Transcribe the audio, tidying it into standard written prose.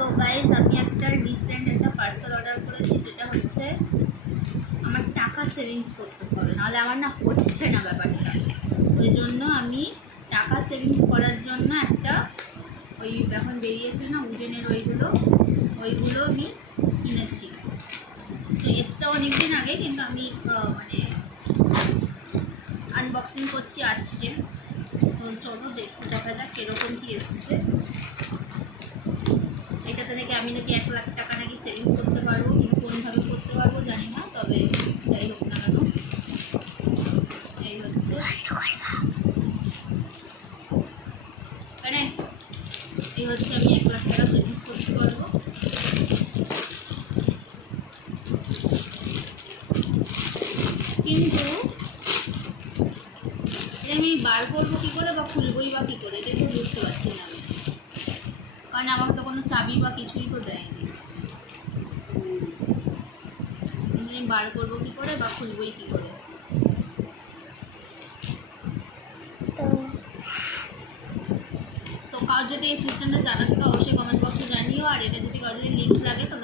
তো গাইজ আমি একটা রিসেন্ট একটা পার্সেল অর্ডার করেছি, যেটা হচ্ছে আমার টাকা সেভিংস করতে হবে, নাহলে আমার না হচ্ছে না ব্যাপারটা। ওই জন্য আমি টাকা সেভিংস করার জন্য একটা ওই এখন বেরিয়েছিল না উডেনের ওইগুলো আমি কিনেছি। তো এসছে অনেকদিন আগে, কিন্তু আমি মানে আনবক্সিং করছি আজকে। তো চলো দেখা যাক কীরকম কী এসছে। এটাতে নাকি আমি নাকি 1 লাখ টাকা নাকি সেভিংস করতে পারবো, কিন্তু কোনভাবে করতে পারবো জানি না। তবে যাই হোক না কেন, এই হচ্ছে মানে এই হচ্ছে আমি 1 লাখ টাকা সেভিংস করতে পারবো। কিন্তু আমি বার করবো কী করে বা খুলবই বা কী করে, এটা তো বুঝতে পারছি না আমি, কারণ আমাকে তো কোনো চাবি বা কিছুই তো দেয়নি। কিন্তু আমি বার করবো কী করে বা খুলবই কী করে। তো কার যদি এই সিস্টেমটা জানা থাকে অবশ্যই কমেন্ট বক্সে জানিও। আর এটা যদি কারো যদি লিঙ্ক লাগে তো